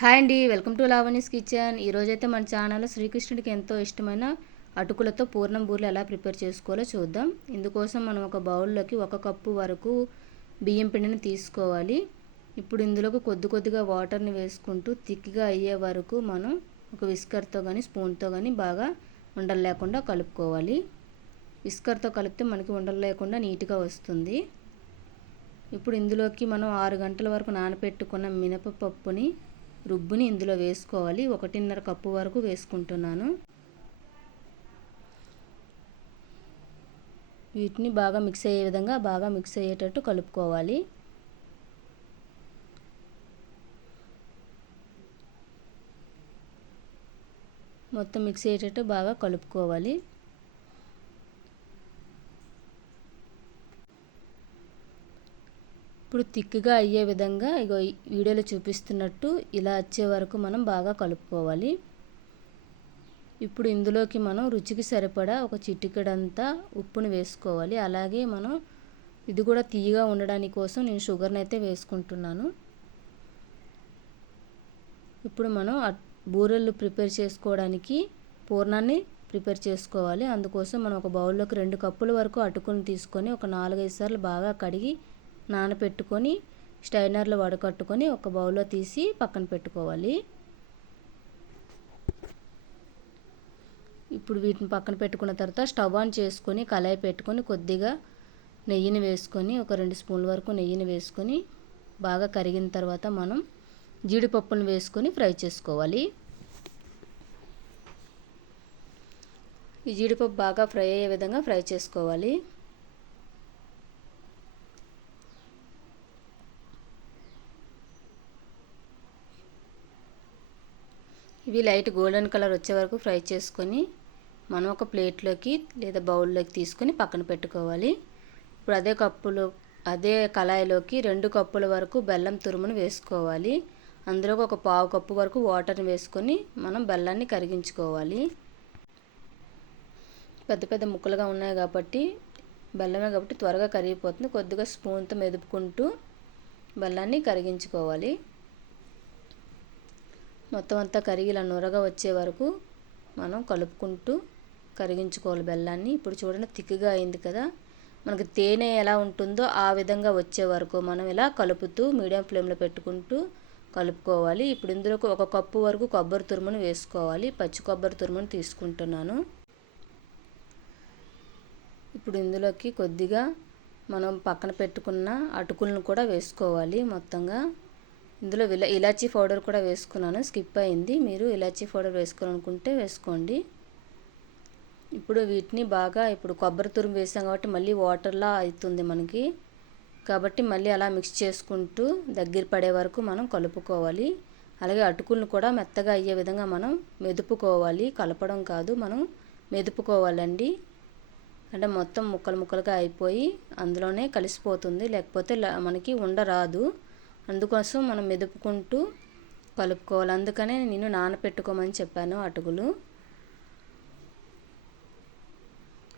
Hi అండి, welcome to లావణీస్ kitchen. ఈరోజైతే మన ఛానల్లో శ్రీకృష్ణుడికి ఎంతో ఇష్టమైన అటుకులతో పూర్ణం బూరెలు ఎలా ప్రిపేర్ చేసుకోవాలో చూద్దాం. ఇందుకోసం మనం ఒక బౌల్లోకి 1 కప్పు వరకు బియ్యం పిండిని తీసుకోవాలి. ఇప్పుడు ఇందులోకి కొద్దిగా వాటర్ని వేసుకుంటూ థిక్గా అయ్యే వరకు మనం ఒక విస్కర్తో కానీ స్పూన్తో కానీ బాగా ఉండలు లేకుండా కలుపుకోవాలి. విస్కర్తో కలిపితే మనకి ఉండలు లేకుండా నీట్గా వస్తుంది. ఇప్పుడు ఇందులోకి మనం 6 గంటల వరకు నానబెట్టుకున్న మినపప్పుని రుబ్బుని ఇందులో వేసుకోవాలి. 1.5 కప్పు వరకు వేసుకుంటున్నాను. వీటిని బాగా మిక్స్ అయ్యే విధంగా బాగా మిక్స్ అయ్యేటట్టు కలుపుకోవాలి. మొత్తం మిక్స్ అయ్యేటట్టు బాగా కలుపుకోవాలి. ఇప్పుడు థిక్గా అయ్యే విధంగా ఇగో వీడియోలో చూపిస్తున్నట్టు ఇలా వచ్చే వరకు మనం బాగా కలుపుకోవాలి. ఇప్పుడు ఇందులోకి మనం రుచికి సరిపడా ఒక చిటికెడంతా ఉప్పును వేసుకోవాలి. అలాగే మనం ఇది కూడా తీయగా ఉండడానికి కోసం నేను షుగర్ని అయితే వేసుకుంటున్నాను. ఇప్పుడు మనం బూరెలు ప్రిపేర్ చేసుకోవడానికి పూర్ణాన్ని ప్రిపేర్ చేసుకోవాలి. అందుకోసం మనం ఒక బౌల్లోకి 2 కప్పుల వరకు అటుకుని తీసుకొని ఒక 4-5 సార్లు బాగా కడిగి నానబెట్టుకొని స్ట్రైనర్లో వడకట్టుకొని ఒక బౌల్లో తీసి పక్కన పెట్టుకోవాలి. ఇప్పుడు వీటిని పక్కన పెట్టుకున్న తర్వాత స్టవ్ ఆన్ చేసుకొని కళాయి పెట్టుకొని కొద్దిగా నెయ్యిని వేసుకొని ఒక 2 స్పూన్ల వరకు నెయ్యిని వేసుకొని బాగా కరిగిన తర్వాత మనం జీడిపప్పును వేసుకొని ఫ్రై చేసుకోవాలి. ఈ జీడిపప్పు బాగా ఫ్రై అయ్యే విధంగా ఫ్రై చేసుకోవాలి. ఇవి లైట్ గోల్డెన్ కలర్ వచ్చే వరకు ఫ్రై చేసుకొని మనం ఒక ప్లేట్లోకి లేదా బౌల్లోకి తీసుకొని పక్కన పెట్టుకోవాలి. ఇప్పుడు అదే కళాయిలోకి 2 కప్పుల వరకు బెల్లం తురుమును వేసుకోవాలి. అందులోకి ఒక 1/2 కప్పు వరకు వాటర్ని వేసుకొని మనం బెల్లాన్ని కరిగించుకోవాలి. పెద్ద ముక్కలుగా ఉన్నాయి కాబట్టి బెల్లమే కాబట్టి త్వరగా కరిగిపోతుంది. కొద్దిగా స్పూన్తో మెదుపుకుంటూ బెల్లాన్ని కరిగించుకోవాలి. మొత్తం అంతా కరిగి ఇలా నురగా వచ్చే వరకు మనం కలుపుకుంటూ కరిగించుకోవాలి బెల్లాన్ని. ఇప్పుడు చూడండి థిక్గా అయింది కదా. మనకి తేనె ఎలా ఉంటుందో ఆ విధంగా వచ్చే వరకు మనం ఇలా కలుపుతూ మీడియం ఫ్లేమ్లో పెట్టుకుంటూ కలుపుకోవాలి. ఇప్పుడు ఇందులోకి 1 కప్పు వరకు కొబ్బరి తురుమును వేసుకోవాలి. పచ్చి కొబ్బరి తురుమును తీసుకుంటున్నాను. ఇప్పుడు ఇందులోకి కొద్దిగా మనం పక్కన పెట్టుకున్న అటుకులను కూడా వేసుకోవాలి. మొత్తంగా ఇందులో ఇలాచీ పౌడర్ కూడా వేసుకున్నాను, స్కిప్ అయింది. మీరు ఇలాచీ పౌడర్ వేసుకోవాలనుకుంటే వేసుకోండి. ఇప్పుడు వీటిని బాగా ఇప్పుడు కొబ్బరి తురుము వేసాం కాబట్టి మళ్ళీ వాటర్లా అవుతుంది మనకి, కాబట్టి మళ్ళీ అలా మిక్స్ చేసుకుంటూ దగ్గర పడే వరకు మనం కలుపుకోవాలి. అలాగే అటుకులను కూడా మెత్తగా అయ్యే విధంగా మనం మెదుపుకోవాలి. కలపడం కాదు, మనం మెదుపుకోవాలండి. అంటే మొత్తం ముక్కలుగా అయిపోయి అందులోనే కలిసిపోతుంది, లేకపోతే మనకి ఉండరాదు. అందుకోసం మనం మెదుపుకుంటూ కలుపుకోవాలి. అందుకనే నేను నానపెట్టుకోమని చెప్పాను అటుకులు.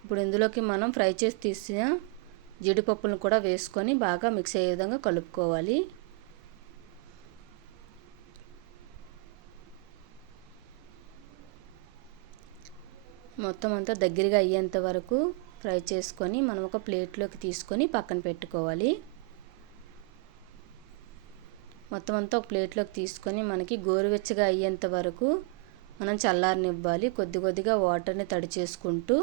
ఇప్పుడు ఇందులోకి మనం ఫ్రై చేసి తీసిన జీడిపప్పులను కూడా వేసుకొని బాగా మిక్స్ అయ్యే విధంగా కలుపుకోవాలి. మొత్తం అంతా దగ్గరగా అయ్యేంత వరకు ఫ్రై చేసుకొని మనం ఒక ప్లేట్లోకి తీసుకొని పక్కన పెట్టుకోవాలి. మొత్తం అంతా ఒక ప్లేట్లోకి తీసుకొని మనకి గోరువెచ్చగా అయ్యేంత వరకు మనం చల్లారనివ్వాలి. కొద్దిగా వాటర్ని తడి చేసుకుంటూ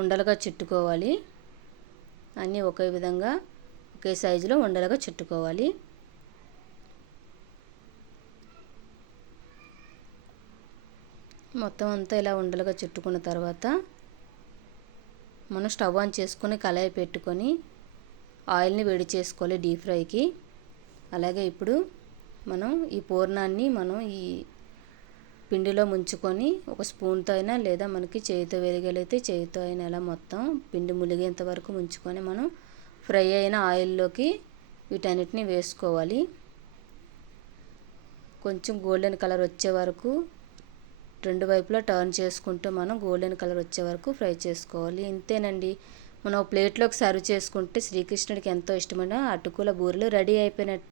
ఉండలుగా చుట్టుకోవాలి. అన్నీ ఒకే విధంగా ఒకే సైజులో ఉండలుగా చుట్టుకోవాలి. మొత్తం అంతా ఇలా ఉండలుగా చుట్టుకున్న తర్వాత మనం స్టవ్ ఆన్ చేసుకొని కళాయి పెట్టుకొని ఆయిల్ని వేడి చేసుకోవాలి డీప్ ఫ్రైకి. అలాగే ఇప్పుడు మనం ఈ పూర్ణాన్ని మనం ఈ పిండిలో ముంచుకొని ఒక స్పూన్తో అయినా లేదా మనకి చేతితో వేయగలిగితే చేతితో అయినా ఇలా మొత్తం పిండి ములిగేంత వరకు ముంచుకొని మనం ఫ్రై అయిన ఆయిల్లోకి వీటన్నిటిని వేసుకోవాలి. కొంచెం గోల్డెన్ కలర్ వచ్చే వరకు 2 వైపులా టర్న్ చేసుకుంటూ మనం గోల్డెన్ కలర్ వచ్చే వరకు ఫ్రై చేసుకోవాలి. ఇంతేనండి, మనం ప్లేట్లోకి సర్వ్ చేసుకుంటే శ్రీకృష్ణుడికి ఎంతో ఇష్టమైన అటుకుల బూరెలు రెడీ అయిపోయినట్టు.